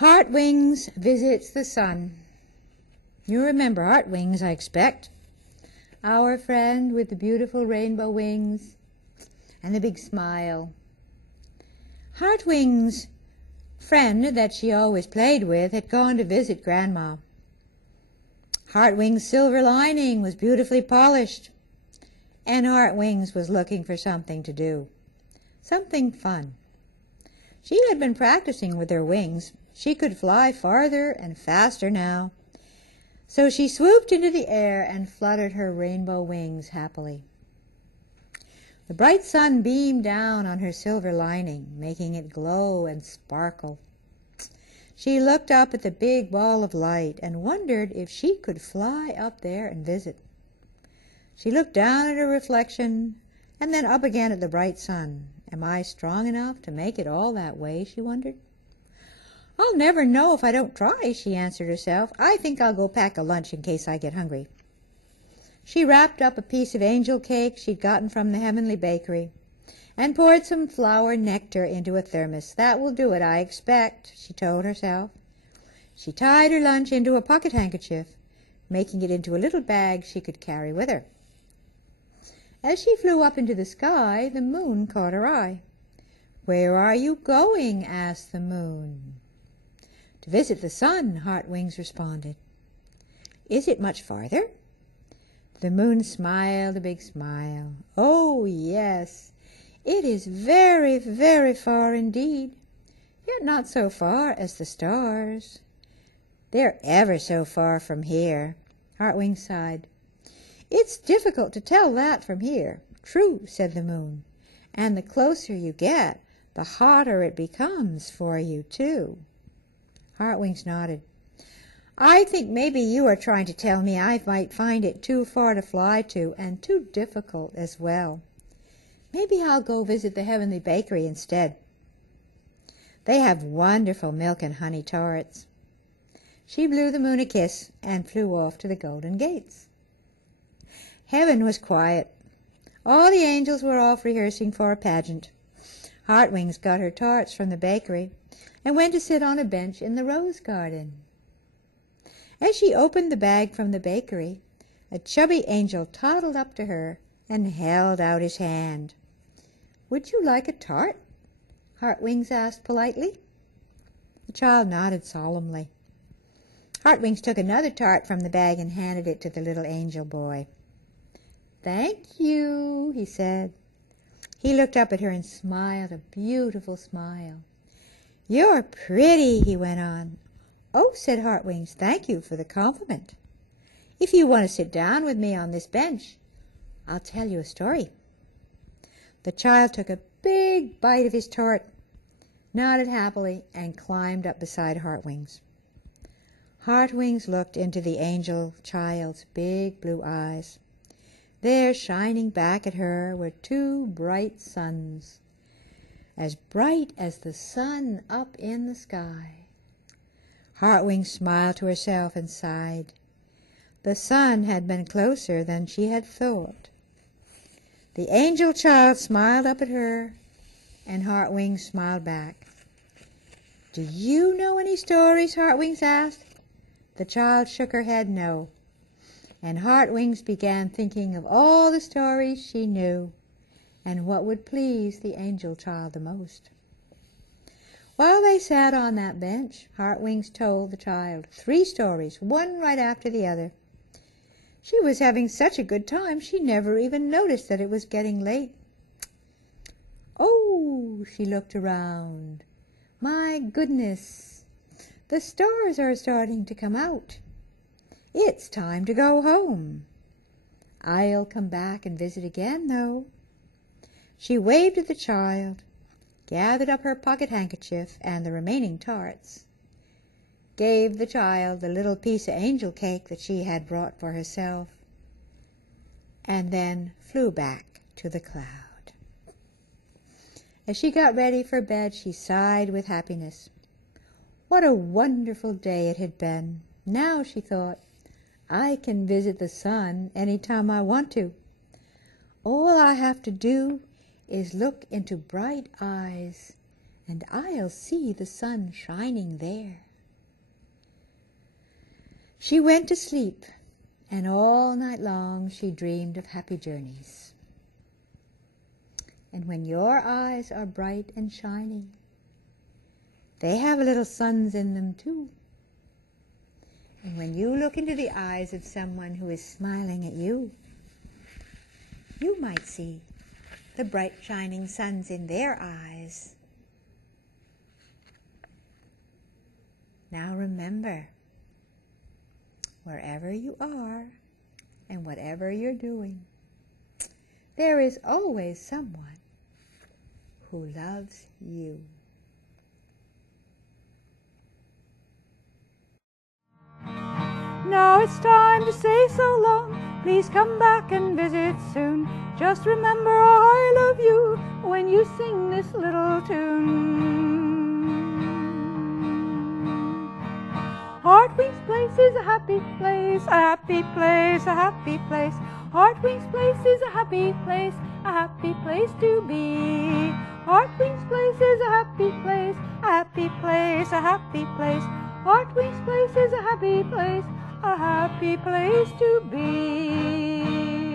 Heartwings visits the sun. You remember Heartwings, I expect. Our friend with the beautiful rainbow wings and the big smile. Heartwings' friend that she always played with had gone to visit Grandma. Heartwings' silver lining was beautifully polished, and Heartwings was looking for something to do, something fun. She had been practicing with her wings. She could fly farther and faster now. So she swooped into the air and fluttered her rainbow wings happily. The bright sun beamed down on her silver lining, making it glow and sparkle. She looked up at the big ball of light and wondered if she could fly up there and visit. She looked down at her reflection and then up again at the bright sun. Am I strong enough to make it all that way, she wondered. I'll never know if I don't try, she answered herself. I think I'll go pack a lunch in case I get hungry. She wrapped up a piece of angel cake she'd gotten from the heavenly bakery and poured some flower nectar into a thermos. That will do it, I expect, she told herself. She tied her lunch into a pocket handkerchief, making it into a little bag she could carry with her. As she flew up into the sky, the moon caught her eye. Where are you going? Asked the moon. To visit the sun, Heartwings responded. Is it much farther? The moon smiled a big smile. Oh, yes, it is very, very far indeed, yet not so far as the stars. They're ever so far from here. Heartwings sighed. It's difficult to tell that from here. True, said the moon, and the closer you get, the hotter it becomes for you, too. Heartwings nodded. I think maybe you are trying to tell me I might find it too far to fly to and too difficult as well. Maybe I'll go visit the heavenly bakery instead. They have wonderful milk and honey tarts. She blew the moon a kiss and flew off to the golden gates. Heaven was quiet. All the angels were off rehearsing for a pageant. Heartwings got her tarts from the bakery and went to sit on a bench in the rose garden. As she opened the bag from the bakery, a chubby angel toddled up to her and held out his hand. Would you like a tart? Heartwings asked politely. The child nodded solemnly. Heartwings took another tart from the bag and handed it to the little angel boy. Thank you, he said. He looked up at her and smiled a beautiful smile. You're pretty, he went on. Oh, said Heartwings, thank you for the compliment. If you want to sit down with me on this bench, I'll tell you a story. The child took a big bite of his tart, nodded happily, and climbed up beside Heartwings. Heartwings looked into the angel child's big blue eyes. There, shining back at her, were two bright suns, as bright as the sun up in the sky. Heartwings smiled to herself and sighed. The sun had been closer than she had thought. The angel child smiled up at her, and Heartwings smiled back. Do you know any stories? Heartwings asked. The child shook her head no, and Heartwings began thinking of all the stories she knew and what would please the angel child the most. While they sat on that bench, Heartwings told the child 3 stories, one right after the other. She was having such a good time she never even noticed that it was getting late. Oh, she looked around. My goodness, the stars are starting to come out. It's time to go home. I'll come back and visit again, though. She waved at the child, gathered up her pocket handkerchief and the remaining tarts, gave the child the little piece of angel cake that she had brought for herself, and then flew back to the cloud. As she got ready for bed, she sighed with happiness. What a wonderful day it had been. Now, she thought, I can visit the sun any time I want to. All I have to do is look into bright eyes, and I'll see the sun shining there. She went to sleep, and all night long she dreamed of happy journeys. And when your eyes are bright and shiny, they have little suns in them too. And when you look into the eyes of someone who is smiling at you, you might see the bright shining suns in their eyes. Now remember, wherever you are and whatever you're doing, there is always someone who loves you. Now it's time to say so long. Please come back and visit soon. Just remember I love you when you sing this little tune. Heartwings Place is a happy place, a happy place, a happy place. Heartwings Place is a happy place to be. Heartwings Place is a happy place, a happy place, a happy place. Heartwings Place is a happy place to be.